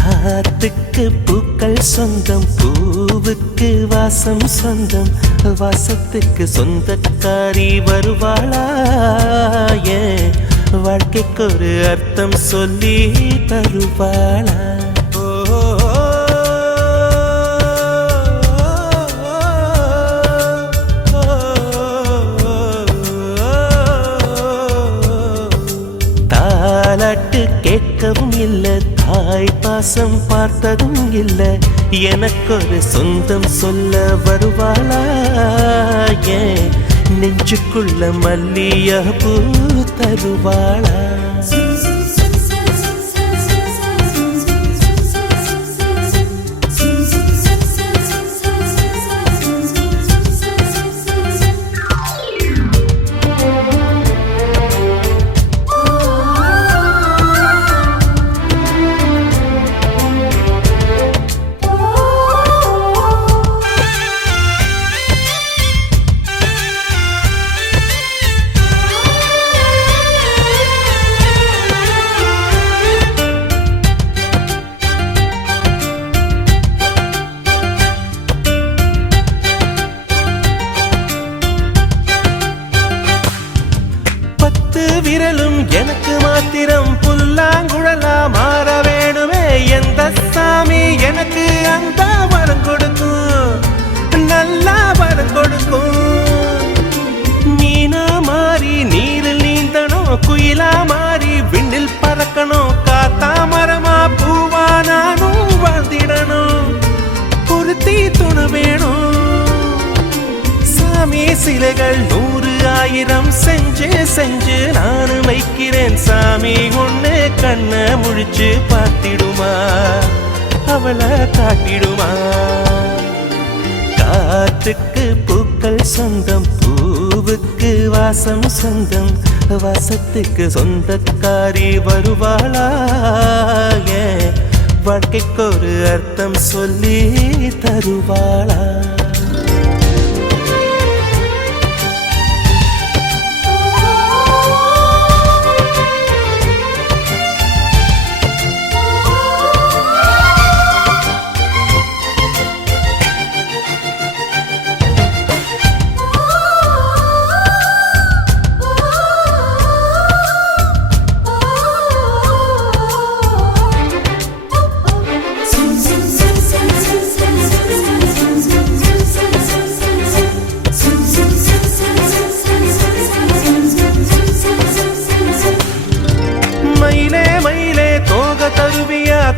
காத்துக்கு பூக்கள் சொந்தம், பூவுக்கு வாசம் சொந்தம், வாசத்துக்கு சொந்தக்காரி வருவாளா? ஏன் வாழ்க்கைக்கு ஒரு அர்த்தம் சொல்லி தருவாளா? தாலாட்டு கேட்கவும் இல்லை, தாய் பாசம் பார்த்ததும் இல்லை, எனக்கொரு சொந்தம் சொல்ல வருவாளா? ஏன் நெஞ்சுக்குள்ள மல்லிய பூ தருவாளா? விரலும் எனக்கு மாத்திரம் புல்லாங்குழலா மாற வேணுமே, எந்த சாமி எனக்கு அந்த வரம் கொடுக்கும், நல்லா வரம் கொடுக்கும். மீனா மாறி நீரில் நீந்தணும், குயிலா மாறி விண்ணில் பறக்கணும், காத்தா மரமா பூவா நானும் வாழ்ந்திடணும், பொருத்தி துணை வேணும். சாமி சிலைகள் 100,000 செஞ்சு செஞ்சு நானு வைக்கிறேன், சாமி ஒண்ணு கண்ண முழிச்சு பார்த்திடுமா, அவளை காட்டிடுமா? காத்துக்கு பூக்கள் சொந்தம், பூவுக்கு வாசம் சொந்தம், வாசத்துக்கு சொந்தக்காரி வருவாளா? ஏன் வாழ்க்கைக்கு ஒரு அர்த்தம் சொல்லி தருவாளா?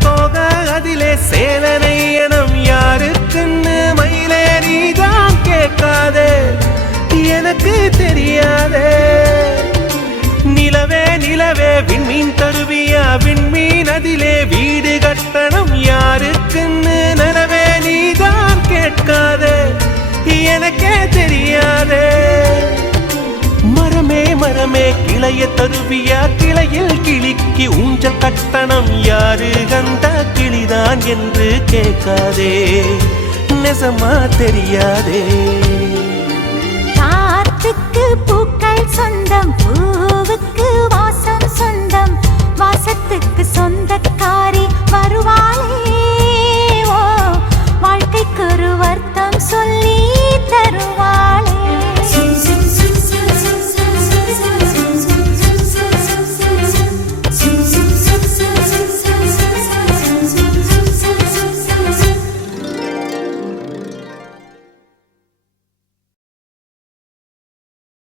தோக அதிலே சேலனை எனம் யாருக்குன்னு மயிலே நீதான் கேட்காதே, எனக்கு தெரியாதே. நிலவே நிலவே விண்மீன் தருவியா, விண்மீன் அதிலே வீடு கட்டணம் யாருக்குன்னு நிலவே நீதான் கேட்காதே, எனக்கே தெரியாதே. மரமே மரமே கிளைய தருவியா, கிளையில் கிளிக்கு ஊஞ்சல் கட்டணம் யாரு கண்ட கிளிதான் என்று கேட்காதே, நெசமா தெரியாதே.